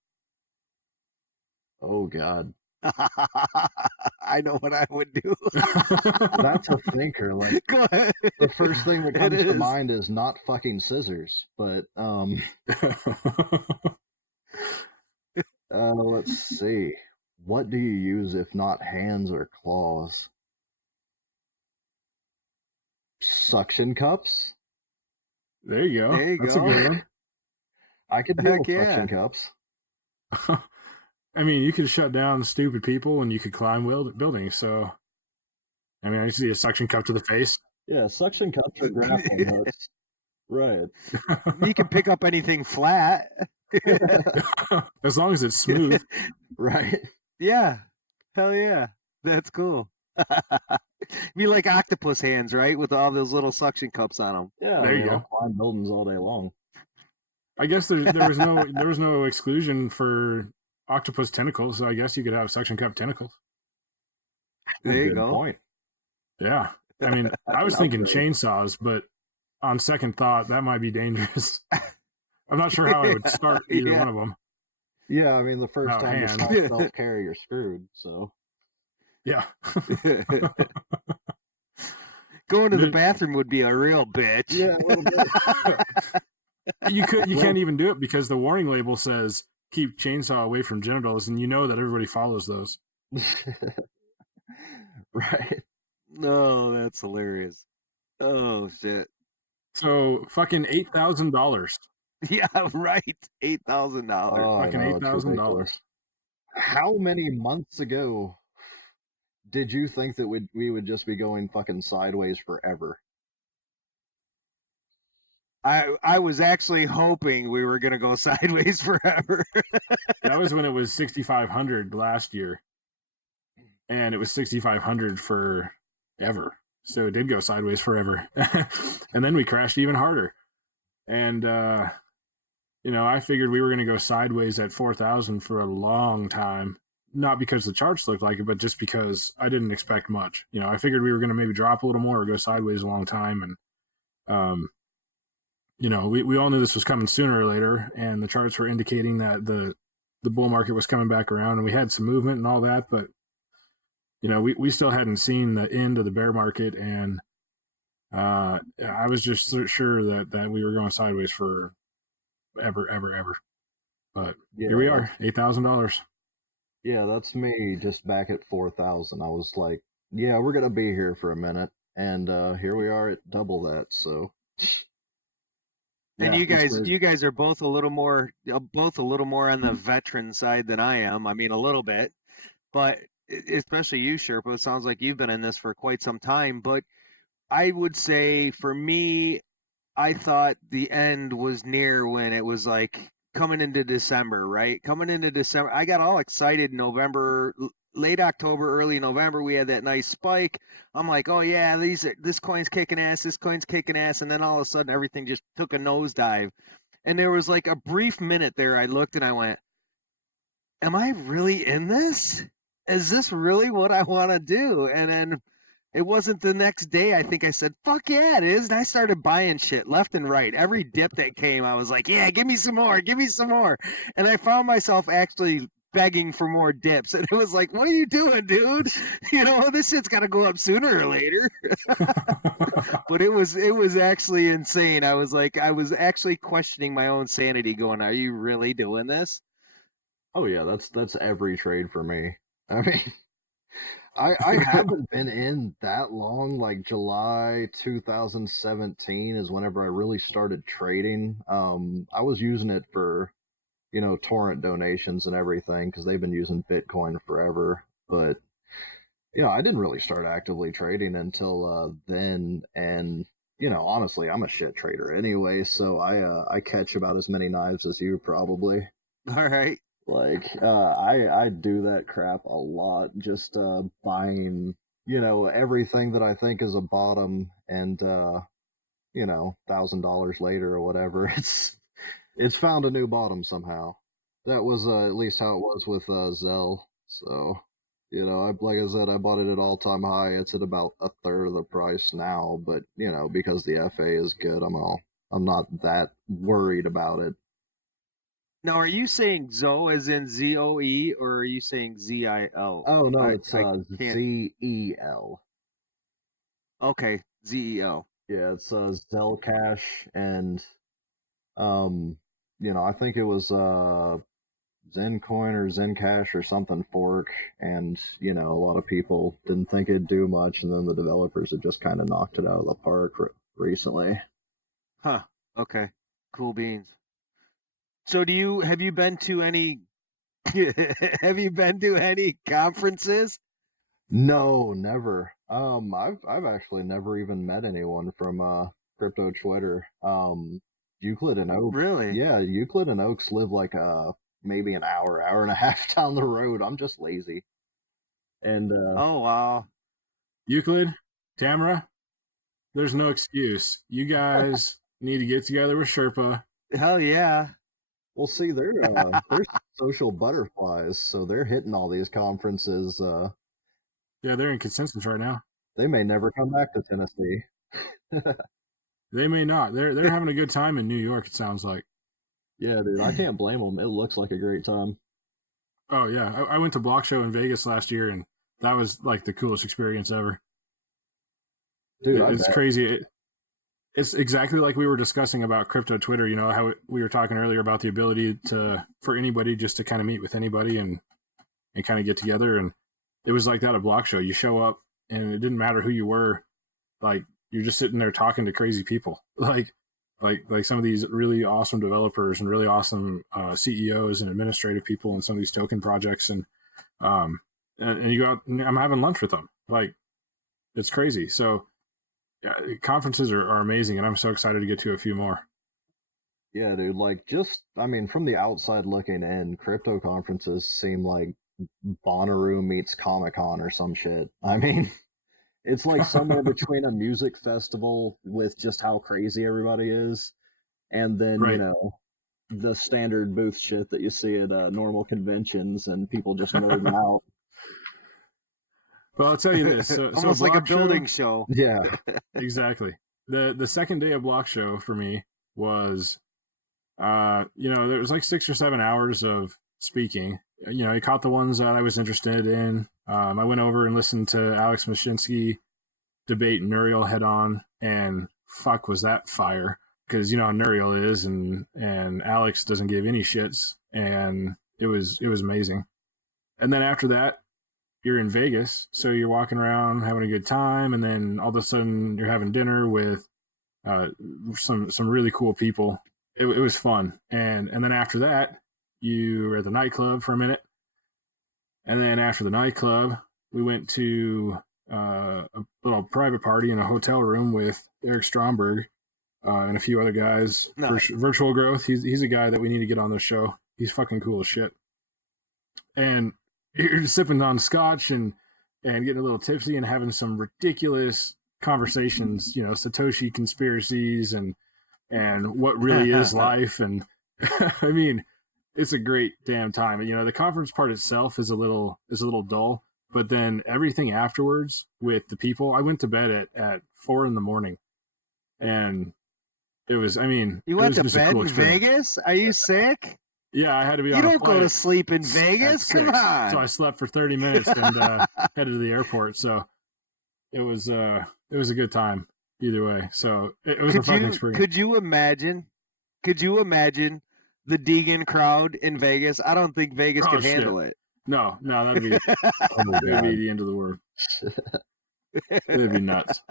Oh, God. I know what I would do. That's a thinker. Like, the first thing that comes to mind is not fucking scissors, but let's see. What do you use if not hands or claws? Suction cups? There you go. There you That's go. a good one. I could deal with suction cups. I mean, you could shut down stupid people and you could climb buildings. So, I mean, I see a suction cup to the face. Yeah, suction cups are grappling hooks. Right. You can pick up anything flat. As long as it's smooth. Right. Yeah. Hell yeah. That's cool. Be like octopus hands, right? With all those little suction cups on them. Yeah, there you go. I'll climb buildings all day long. I guess there was no exclusion for octopus tentacles, so I guess you could have suction cup tentacles. There you go. Point. Yeah. I mean, I was thinking chainsaws, but on second thought, that might be dangerous. I'm not sure how I would start either one of them. Yeah, I mean, the first Without time you hands. stop self-care, you're screwed. So Yeah. Going to the bathroom would be a real bitch. yeah, a little bit. You can't even do it because the warning label says keep chainsaw away from genitals, and you know that everybody follows those. Right. No, that's hilarious. Oh shit. So fucking $8,000. Yeah, right. $8,000. Oh, I Fucking know, it's $8,000. ridiculous. How many months ago did you think that we would just be going fucking sideways forever? I was actually hoping we were gonna go sideways forever. That was when it was 6,500 last year, and it was 6,500 forever. So it did go sideways forever, and then we crashed even harder. And I figured we were going to go sideways at 4,000 for a long time. Not because the charts looked like it, but just because I didn't expect much. I figured we were going to maybe drop a little more or go sideways a long time, and we all knew this was coming sooner or later, and the charts were indicating that the bull market was coming back around, and we had some movement and all that, but we still hadn't seen the end of the bear market, and I was just sure that we were going sideways for ever. But Yeah, here we are, $8,000. Yeah, that's me just back at 4,000. I was like, yeah, we're gonna be here for a minute, and here we are at double that. So, And yeah, you it's guys, crazy. you guys are both a little more on the veteran side than I am. I mean, a little bit, but especially you, Sherpa. It sounds like you've been in this for quite some time. But I would say for me, I thought the end was near when it was like coming into December, right? Coming into December, I got all excited in November, late October, early November. We had that nice spike. I'm like, oh yeah, this coin's kicking ass, this coin's kicking ass, and then all of a sudden everything just took a nosedive. And there was like a brief minute there. I looked and I went, "Am I really in this? Is this really what I want to do?" And then it wasn't the next day. I think I said, "Fuck yeah, it is." And I started buying shit left and right. Every dip that came, I was like, "Yeah, give me some more, give me some more." And I found myself actually begging for more dips. And it was like, "What are you doing, dude? This shit's got to go up sooner or later." But it was actually insane. I was actually questioning my own sanity, going, "Are you really doing this?" Oh yeah, that's every trade for me. I mean, I haven't been in that long. Like July 2017 is whenever I really started trading. I was using it for, torrent donations and everything because they've been using Bitcoin forever. But I didn't really start actively trading until then. And honestly, I'm a shit trader anyway, so I catch about as many knives as you probably. All right. Like, I do that crap a lot, just buying, everything that I think is a bottom, and $1,000 later or whatever, it's found a new bottom somehow. That was at least how it was with Zel. So, like I said, I bought it at all-time high. It's at about a third of the price now, but because the FA is good, I'm not that worried about it. Now, are you saying Zoe as in ZOE, or are you saying ZIL? Oh no, it's I can't. ZEL. Okay, ZEL. Yeah, it's ZelCash, and I think it was ZenCoin or ZenCash or something fork, and a lot of people didn't think it'd do much, and then the developers have just kind of knocked it out of the park recently. Huh. Okay. Cool beans. So have you been to any have you been to any conferences? No, never. I've actually never even met anyone from crypto Twitter. Euclid and Oaks. Really? Yeah, Euclid and Oaks live like maybe an hour and a half down the road. I'm just lazy. And Oh wow. Euclid, Tamara, there's no excuse. You guys need to get together with Sherpa. Hell yeah. Well, see, they're social butterflies, so they're hitting all these conferences. Yeah, they're in consensus right now. They may never come back to Tennessee. They may not. They're having a good time in New York, it sounds like. Yeah, dude, I can't blame them. It looks like a great time. Oh yeah, I went to Block Show in Vegas last year, and that was like the coolest experience ever. Dude, I It's bet. crazy. It's exactly like we were discussing about crypto Twitter. You know how we were talking earlier about the ability to for anybody just to kind of meet with anybody and kind of get together. And it was like that at Block Show. You show up, and it didn't matter who you were. Like you're just sitting there talking to crazy people. Like some of these really awesome developers and really awesome CEOs and administrative people in some of these token projects. Um, and you go out. And I'm having lunch with them. Like it's crazy. So yeah, conferences are amazing, and I'm so excited to get to a few more. Yeah, dude, like just I mean, from the outside looking in, crypto conferences seem like Bonnaroo meets Comic Con or some shit. I mean, it's like somewhere between a music festival with just how crazy everybody is, and then, Right. the standard booth shit that you see at normal conventions and people just nerding out. Well, I'll tell you this. So Almost like a Block Show, building show. Yeah. exactly. The second day of Block Show for me was, there was like 6 or 7 hours of speaking. I caught the ones that I was interested in. I went over and listened to Alex Mashinsky debate Nuriel head on, and fuck, was that fire? Because you know how Nuriel is, and Alex doesn't give any shits, and it was amazing. And then after that, you're in Vegas, so you're walking around having a good time, and then all of a sudden you're having dinner with some really cool people. It was fun, and then after that, you were at the nightclub for a minute, and then after the nightclub, we went to a little private party in a hotel room with Eric Stromberg and a few other guys for Virtual Growth. He's a guy that we need to get on the show. He's fucking cool as shit. And you're just sipping on scotch and getting a little tipsy and having some ridiculous conversations, Satoshi conspiracies and what really is life. And I mean, it's a great damn time. The conference part itself is a little dull, but then everything afterwards with the people, I went to bed at 4 a.m. and it was, You went to bed in Vegas? Are you sick? Yeah, I had to be on You a don't go to sleep in Vegas? Come on. So I slept for 30 minutes and headed to the airport. So it was a good time either way. So it was a fun experience. Could you imagine the Deegan crowd in Vegas? I don't think Vegas could handle it. No, that'd be that'd be the end of the world. It'd be nuts.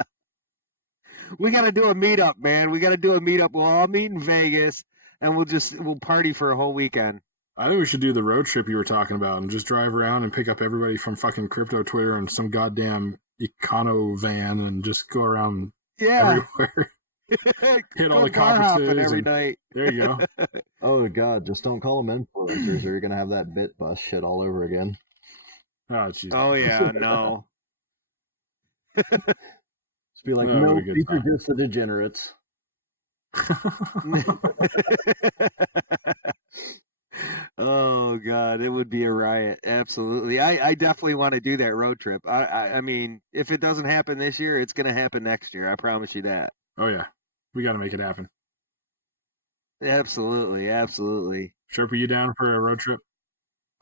We got to do a meetup, man. We got to do a meetup. We'll all meet in Vegas, and we'll party for a whole weekend. I think we should do the road trip you were talking about and just drive around and pick up everybody from fucking crypto Twitter and some goddamn econo van and just go around everywhere. Hit all the conferences every night. There you go. Oh God, just don't call them influencers or you're gonna have that bit bus shit all over again. Oh jeez. Oh yeah, no. Just be like, no, these are just the degenerates. Oh God, it would be a riot. Absolutely. I definitely want to do that road trip. I mean, if it doesn't happen this year, it's gonna happen next year. I promise you that. Oh yeah. We gotta make it happen. Absolutely. Sherpa, you down for a road trip?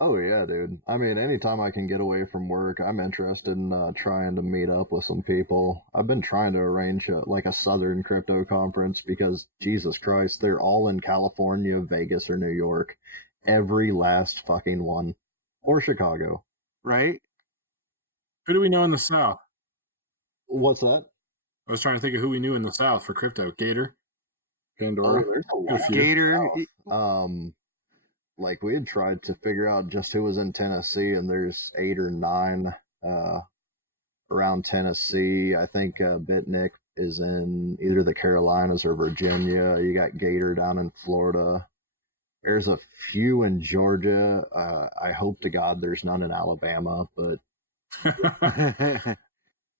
Oh yeah, dude. I mean, anytime I can get away from work, I'm interested in trying to meet up with some people. I've been trying to arrange a Southern crypto conference because Jesus Christ, they're all in California, Vegas, or New York. Every last fucking one. Or Chicago. Right? Who do we know in the South? What's that? I was trying to think of who we knew in the South for crypto. Gator? Pandora? Oh, there's a lot. Gator. Like we had tried to figure out just who was in Tennessee, and there's 8 or 9 around Tennessee. I think Bitnik is in either the Carolinas or Virginia. You got Gator down in Florida. There's a few in Georgia. I hope to God there's none in Alabama, but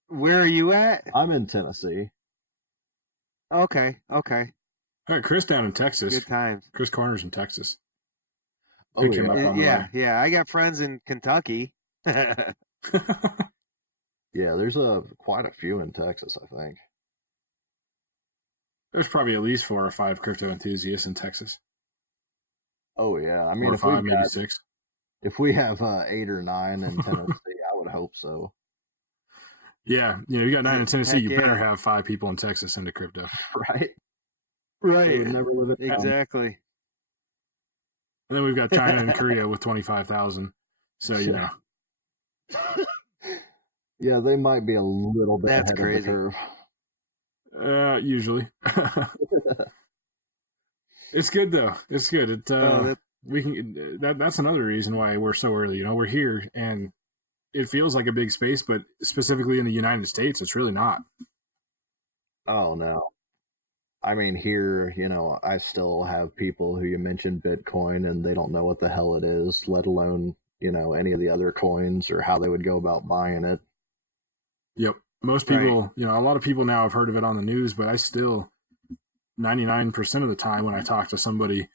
where are you at? I'm in Tennessee. Okay. All right, Chris down in Texas. Good times. Chris Corner's in Texas. Oh, yeah. I got friends in Kentucky. Yeah, there's quite a few in Texas, I think. There's probably at least 4 or 5 crypto enthusiasts in Texas. Oh yeah, I mean, or 5, maybe 6. if we have 8 or 9 in Tennessee, I would hope so. Yeah, you got 9 in Tennessee. Heck You better yeah. have 5 people in Texas into crypto. Right? They Right. would never live it down. Exactly. And then we've got China and Korea with 25,000. So Yeah. Yeah, they might be a little bit That's ahead crazy. of the curve. Usually. It's good though. It's good. We can. That's another reason why we're so early. We're here, and it feels like a big space, but specifically in the United States, it's really not. Oh no. I mean, here, I still have people who you mentioned Bitcoin and they don't know what the hell it is, let alone, any of the other coins or how they would go about buying it. Yep. Most people, a lot of people now have heard of it on the news, but I still, 99% of the time when I talk to somebody,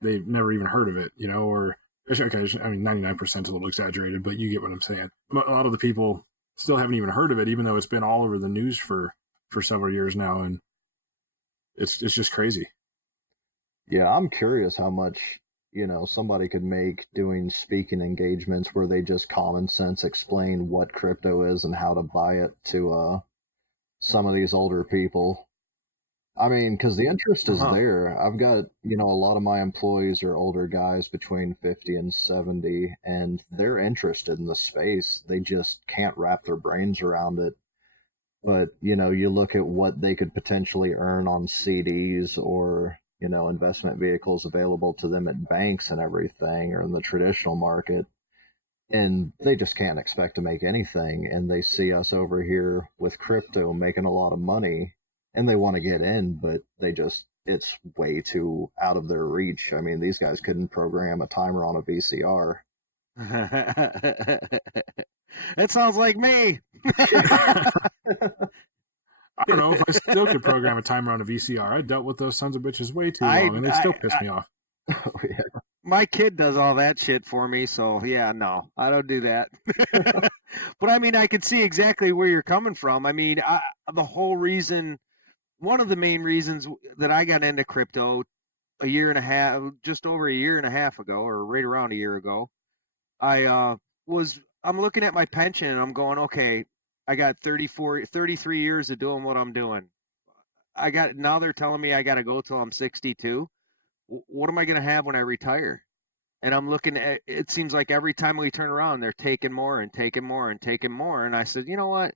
they've never even heard of it, or, okay, I mean, 99% is a little exaggerated, but you get what I'm saying. A lot of the people still haven't even heard of it, even though it's been all over the news for several years now. And it's just crazy. Yeah, I'm curious how much, somebody could make doing speaking engagements where they just common sense explain what crypto is and how to buy it to some of these older people. I mean, because the interest is there. I've got, a lot of my employees are older guys between 50 and 70, and they're interested in the space. They just can't wrap their brains around it. But, you look at what they could potentially earn on CDs or, investment vehicles available to them at banks and everything or in the traditional market. And they just can't expect to make anything. And they see us over here with crypto making a lot of money and they want to get in, but it's way too out of their reach. I mean, these guys couldn't program a timer on a VCR. That sounds like me. I don't know if I still could program a timer on a VCR. I dealt with those sons of bitches way too long, and they still piss me off. Oh, yeah. My kid does all that shit for me, so yeah, no, I don't do that. But I mean, I can see exactly where you're coming from. I mean, one of the main reasons that I got into crypto just over a year and a half ago, or right around a year ago, I'm looking at my pension and I'm going, okay, I got 33 years of doing what I'm doing. Now they're telling me I got to go till I'm 62. What am I going to have when I retire? And I'm looking at, it seems like every time we turn around, they're taking more and taking more and taking more. And I said, you know what?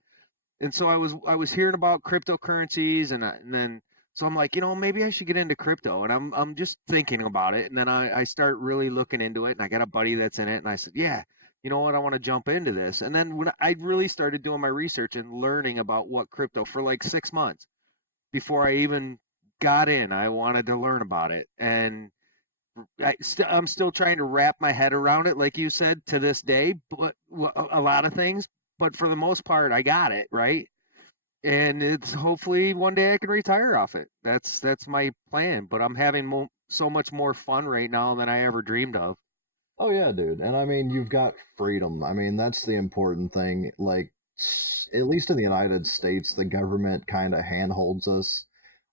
And so I was hearing about cryptocurrencies and then, so I'm like, maybe I should get into crypto. And I'm just thinking about it. And then I start really looking into it and I got a buddy that's in it. And I said, yeah, you know what? I want to jump into this. And then when I really started doing my research and learning about what crypto for like 6 months before I even got in, I wanted to learn about it. And I'm still trying to wrap my head around it, like you said, to this day, but a lot of things. But for the most part, I got it right. And it's hopefully one day I can retire off it. That's my plan. But I'm having so much more fun right now than I ever dreamed of. Oh yeah, dude. And I mean, you've got freedom. I mean, that's the important thing. Like, at least in the United States, the government kind of handholds us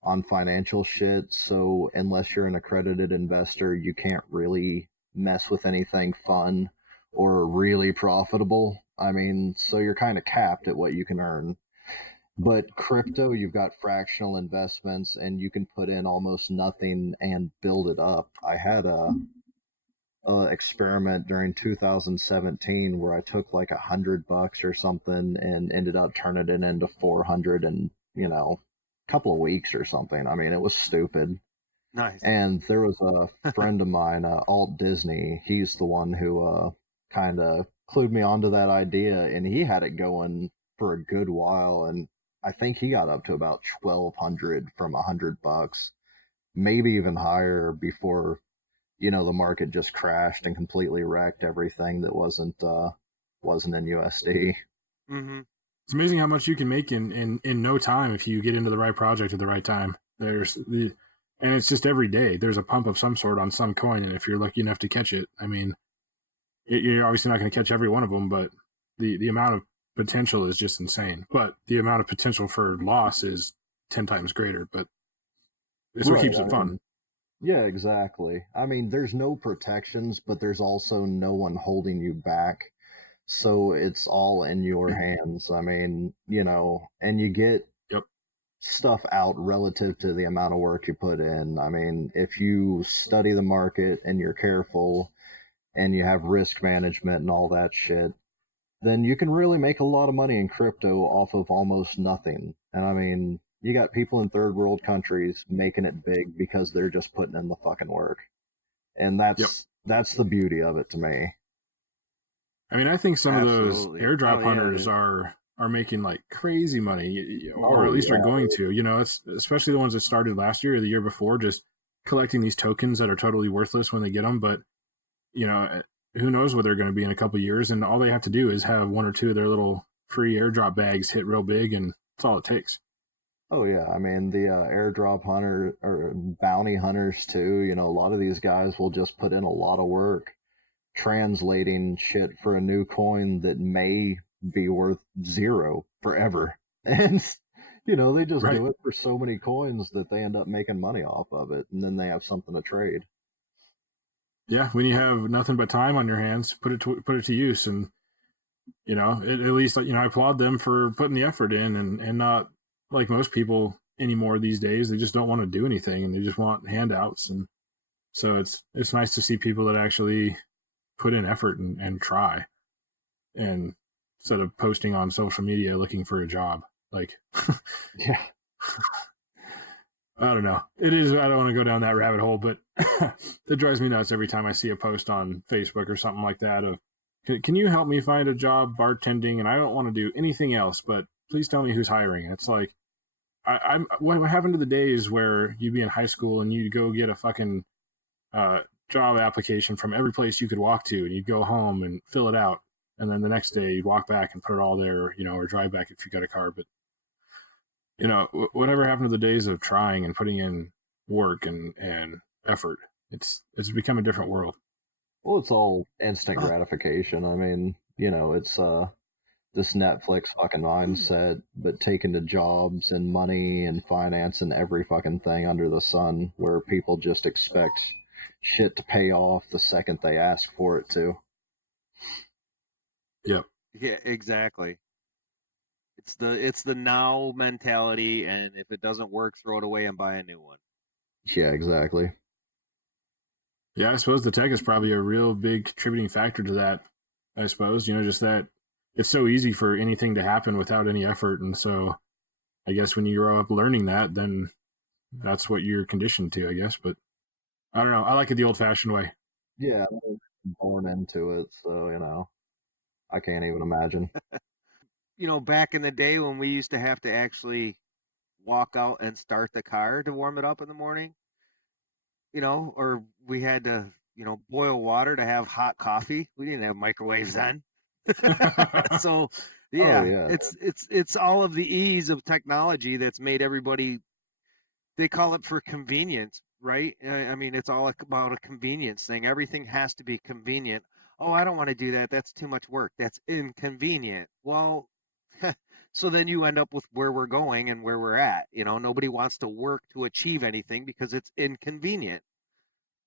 on financial shit. So unless you're an accredited investor, you can't really mess with anything fun or really profitable. I mean, so you're kind of capped at what you can earn. But crypto, you've got fractional investments and you can put in almost nothing and build it up. I had a experiment during 2017 where I took like $100 or something and ended up turning it into 400 in, a couple of weeks or something. I mean, it was stupid. Nice. And there was a friend of mine, Alt Disney. He's the one who kind of clued me onto that idea, and he had it going for a good while. And I think he got up to about 1,200 from $100, maybe even higher before the market just crashed and completely wrecked everything that wasn't in USD. Mm-hmm. It's amazing how much you can make in no time if you get into the right project at the right time. And it's just every day. There's a pump of some sort on some coin, and if you're lucky enough to catch it, I mean, you're obviously not going to catch every one of them, but the amount of potential is just insane. But the amount of potential for loss is 10 times greater. But it's what keeps it fun. Yeah, exactly. I mean, there's no protections, but there's also no one holding you back. So it's all in your hands. I mean, and you get Yep. stuff out relative to the amount of work you put in. I mean, if you study the market and you're careful and you have risk management and all that shit, then you can really make a lot of money in crypto off of almost nothing. And I mean, you got people in third world countries making it big because they're just putting in the fucking work. And Yep. that's the beauty of it to me. I mean, I think some of those Absolutely. airdrop Oh, yeah, hunters dude. are making like crazy money, or Oh at least are yeah. going to. It's especially the ones that started last year or the year before, just collecting these tokens that are totally worthless when they get them. But who knows what they're going to be in a couple of years? And all they have to do is have one or two of their little free airdrop bags hit real big, and that's all it takes. Oh yeah. I mean, the airdrop hunter or bounty hunters too, a lot of these guys will just put in a lot of work translating shit for a new coin that may be worth zero forever. And they just Right. do it for so many coins that they end up making money off of it, and then they have something to trade. Yeah. When you have nothing but time on your hands, put it to use, and at least I applaud them for putting the effort in, and not like most people anymore these days. They just don't want to do anything, and they just want handouts. And so it's nice to see people that actually put in effort and try, and instead of posting on social media looking for a job. Like, Yeah. I don't know. It is. I don't want to go down that rabbit hole, but it drives me nuts every time I see a post on Facebook or something like that of, can you help me find a job bartending? And I don't want to do anything else, but please tell me who's hiring. It's like, what happened to the days where you'd be in high school and you'd go get a fucking uh, job application from every place you could walk to, and you'd go home and fill it out, and then the next day you'd walk back and put it all there, or drive back if you got a car. But whatever happened to the days of trying and putting in work and effort? It's become a different world. Well, it's all instant gratification. I mean, it's this Netflix fucking mindset, but taken to jobs and money and finance and every fucking thing under the sun, where people just expect shit to pay off the second they ask for it to. Yep. Yeah, exactly. It's the now mentality, and if it doesn't work, throw it away and buy a new one. Yeah, exactly. Yeah, I suppose the tech is probably a real big contributing factor to that. I suppose, just that it's so easy for anything to happen without any effort. And so I guess when you grow up learning that, then that's what you're conditioned to, I guess. But I don't know. I like it the old fashioned way. Yeah, I was born into it, so I can't even imagine. Back in the day when we used to have to actually walk out and start the car to warm it up in the morning, or we had to, boil water to have hot coffee. We didn't have microwaves then. So, Oh yeah, yeah. it's all of the ease of technology that's made everybody, they call it for convenience, right? I mean, it's all about a convenience thing. Everything has to be convenient. Oh, I don't want to do that. That's too much work. That's inconvenient. Well, so then you end up with where we're going and where we're at. Nobody wants to work to achieve anything because it's inconvenient.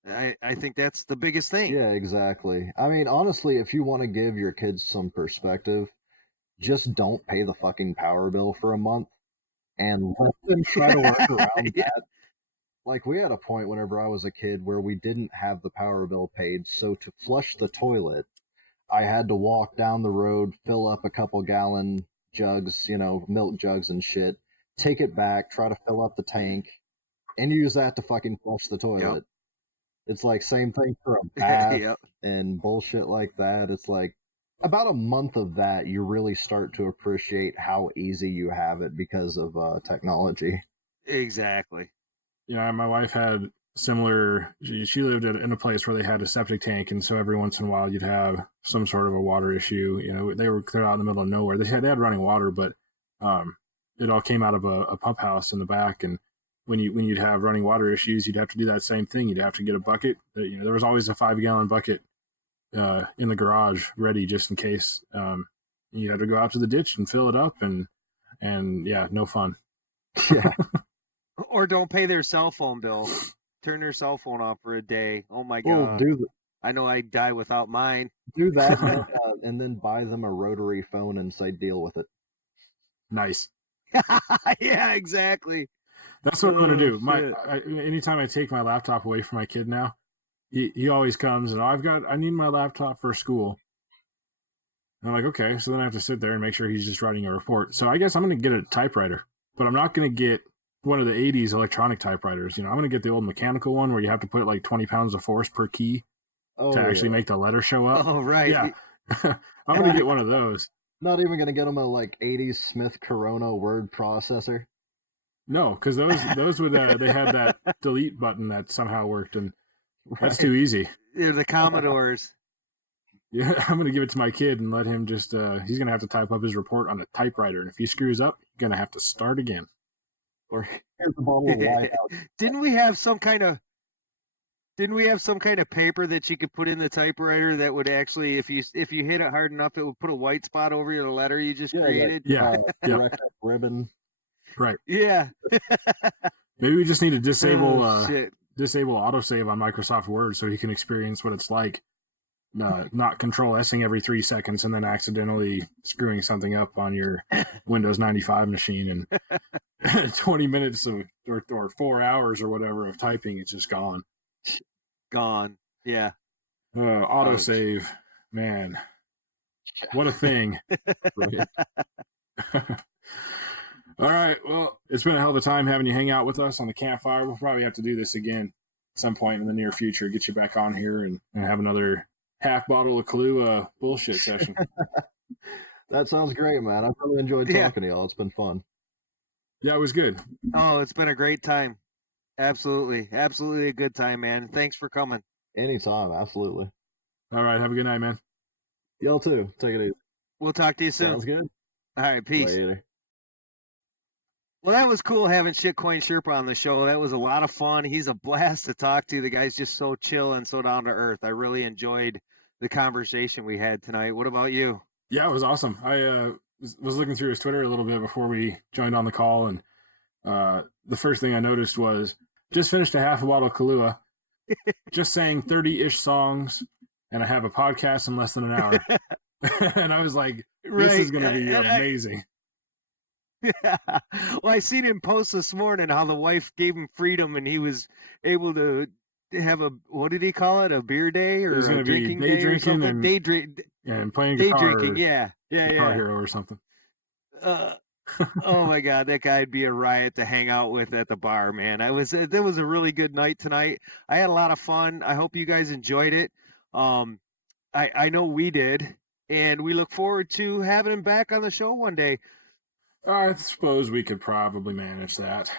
I think that's the biggest thing. Yeah, exactly. I mean, honestly, if you want to give your kids some perspective, just don't pay the fucking power bill for a month and let them try to work around Yeah. that. Like, we had a point whenever I was a kid where we didn't have the power bill paid, so to flush the toilet, I had to walk down the road, fill up a couple gallon jugs, milk jugs and shit, take it back, try to fill up the tank, and use that to fucking flush the Yep. toilet. It's like same thing for a bath Yep. and bullshit like that. It's like about a month of that, you really start to appreciate how easy you have it because of technology. Exactly. My wife had similar. She lived in a place where they had a septic tank, and so every once in a while you'd have some sort of a water issue. They're out in the middle of nowhere. They had running water, but it all came out of a pump house in the back. And when you'd have running water issues, you'd have to do that same thing. You'd have to get a bucket. There was always a 5 gallon bucket in the garage ready just in case. You had to go out to the ditch and fill it up, and yeah, no fun. Yeah. Or don't pay their cell phone bill turn their cell phone off for a day. Oh my Well, god! do I know I'd die without mine. that, and then buy them a rotary phone and say deal with it. Nice. Yeah, exactly. That's what I'm gonna do. Shit. Anytime I take my laptop away from my kid now, he always comes and I need my laptop for school. And I'm like, okay, so then I have to sit there and make sure he's just writing a report. So I guess I'm gonna get a typewriter, but I'm not gonna get one of the 80s electronic typewriters. I'm gonna get the old mechanical one where you have to put like 20 pounds of force per key to actually make the letter show up. Oh, right. Yeah. I'm gonna get one of those. Not even gonna get them a like 80s Smith Corona word processor. No, because those would they had that delete button that somehow worked, and that's too easy. They're the Commodores. Yeah, I'm gonna give it to my kid and let him just. He's gonna have to type up his report on a typewriter, and if he screws up, he's gonna have to start again. Or here's a bottle of white out. Didn't we have some kind of paper that you could put in the typewriter that would actually, if you hit it hard enough, it would put a white spot over your letter you just created? Yeah. Ribbon. Right. Yeah. Maybe we just need to disable Shit. autosave on Microsoft Word so he can experience what it's like not Control-S-ing every 3 seconds and then accidentally screwing something up on your Windows 95 machine, and 20 minutes or 4 hours or whatever of typing, it's just gone. Gone. Yeah. Autosave, man, what a thing. All right, well, it's been a hell of a time having you hang out with us on the Campfire. We'll probably have to do this again at some point in the near future, get you back on here and have another half bottle of Kahlua bullshit session. That sounds great, man. I've really enjoyed talking to y'all. It's been fun. Yeah, it was good. Oh, it's been a great time. Absolutely. Absolutely a good time, man. Thanks for coming. Anytime, absolutely. All right, have a good night, man. Y'all too. Take it easy. We'll talk to you soon. Sounds good. All right, peace. Later. Well, that was cool having Shitcoin Sherpa on the show. That was a lot of fun. He's a blast to talk to. The guy's just so chill and so down to earth. I really enjoyed the conversation we had tonight. What about you? Yeah, it was awesome. I was looking through his Twitter a little bit before we joined on the call, and the first thing I noticed was just finished a half a bottle of Kahlua, just sang 30-ish songs, and I have a podcast in less than an hour. And I was like, this is going to be amazing. Yeah. Well, I seen him post this morning how the wife gave him freedom and he was able to have a, what did he call it? A beer day or a drinking day or something? Day drink. And playing day guitar. Drinking, yeah. Guitar Hero or something. Oh my God, that guy'd be a riot to hang out with at the bar, man. There was a really good night tonight. I had a lot of fun. I hope you guys enjoyed it. I know we did, and we look forward to having him back on the show one day. I suppose we could probably manage that.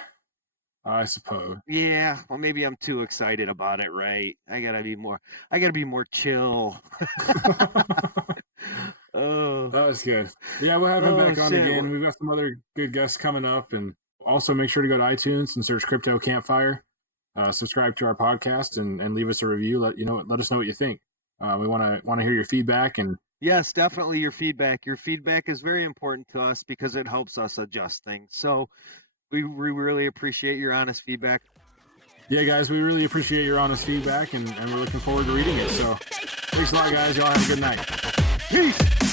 I suppose. Yeah, well, maybe I'm too excited about it, right? I gotta be more chill. Oh, that was good. Yeah, we'll have him back on again. We've got some other good guests coming up, and also make sure to go to iTunes and search Crypto Campfire. Subscribe to our podcast and leave us a review. Let us know what you think. We want to hear your feedback. And yes, definitely your feedback. Your feedback is very important to us because it helps us adjust things. So we really appreciate your honest feedback. Yeah, guys, we really appreciate your honest feedback, and we're looking forward to reading it. So thanks a lot, guys. Y'all have a good night. Peace.